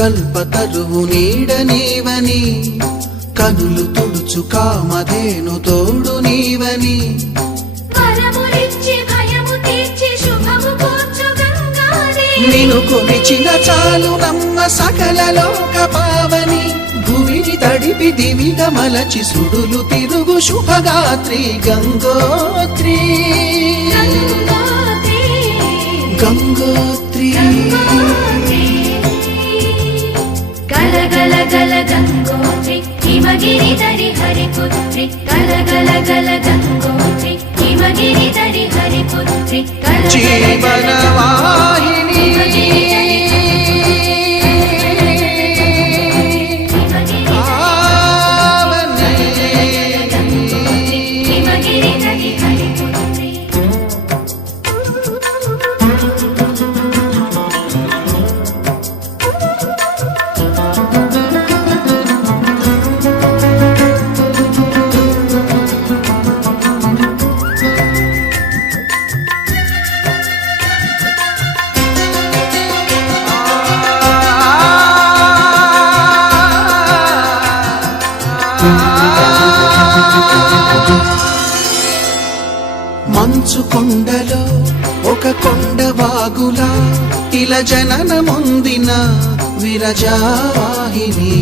కల్పతరువు నీడ నీవని కనులు తుడుచు కామధేను తోడు నీవని నిను కొలిచిన చాలు నమ్మ సకల లోక పావని భూమిని తడిపి దివిగా మలచి సుడులు తిరుగు శుభగాత్రి గంగోత్రి గంగోత్రి గల గల గల గంగోత్రి హిమగిరి దరి హరిపుత్రి గల గల గల గంగోత్రి హిమగిరి దరి హరిపుత్రి జీవనవాహిని మంచు కొండలో ఒక కొండ వాగులా ఇలా జననమొందిన విరజావాహిని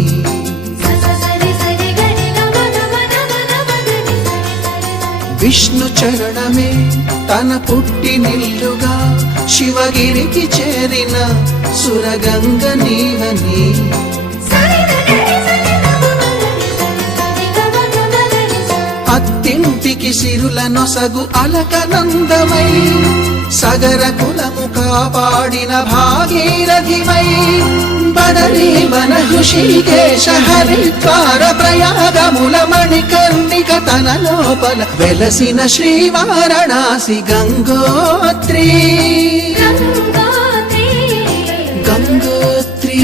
విష్ణు చరణమే తన పుట్టినిల్లుగా శివగిరికి చేరిన సురగంగ నీవని అత్తింటికి సిరుల నొసగు అలకనందమై సగర కులము కాపాడిన భాగీరథిమై బదరీ వన హృషికేశ హరిద్వార ప్రయాగముల మణికర్ణిక తన లోపల వెలసిన శ్రీవారణాసి గంగోత్రి గంగోత్రి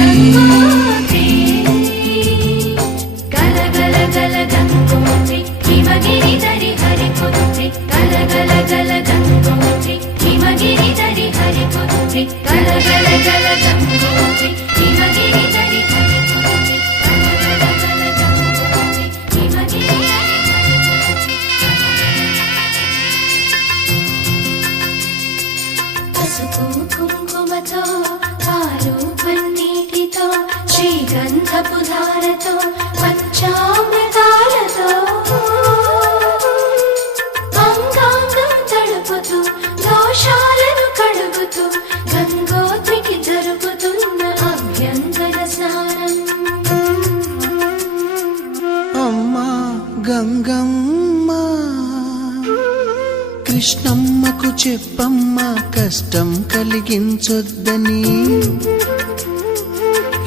హిమగిరి దరి హరిపుత్రి గల గల గల గంగోత్రి హిమగిరి దరి హరిపుత్రి గల గల గల గంగోత్రి హిమగిరి దరి హరిపుత్రి గల గల గల గంగోత్రి హిమగిరి దరి పసుపు కుంకుమతో పాలు పన్నీటితో శ్రీగంధపు ధారతో పంచామృతాలతో దోషాలను కడుగుతూ గంగోత్రికి జరుపుతున్న అభ్యంతర స్నానం అమ్మా గంగమ్మ కృష్ణమ్మకు చెప్పమ్మా కష్టం కలిగించొద్దని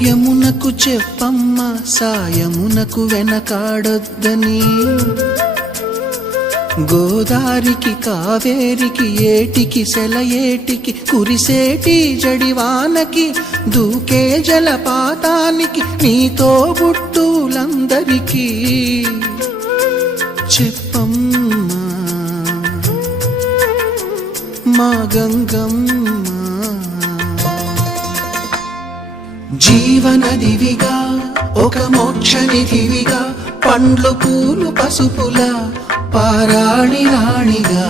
యమునకు చెప్పమ్మా సాయమునకు వెనకాడొద్దని గోదారికి కావేరికి ఏటికి సెలయేటికి కురిసేటి జడివానకి దూకే జలపాతానికి నీతో బుట్టులందరికీ చెప్పమ్మా మా గంగమ్మ జీవనదివిగా ఒక మోక్షనిధివిగా పండ్లు పూలు పసుపుల పారాణి రాణిగా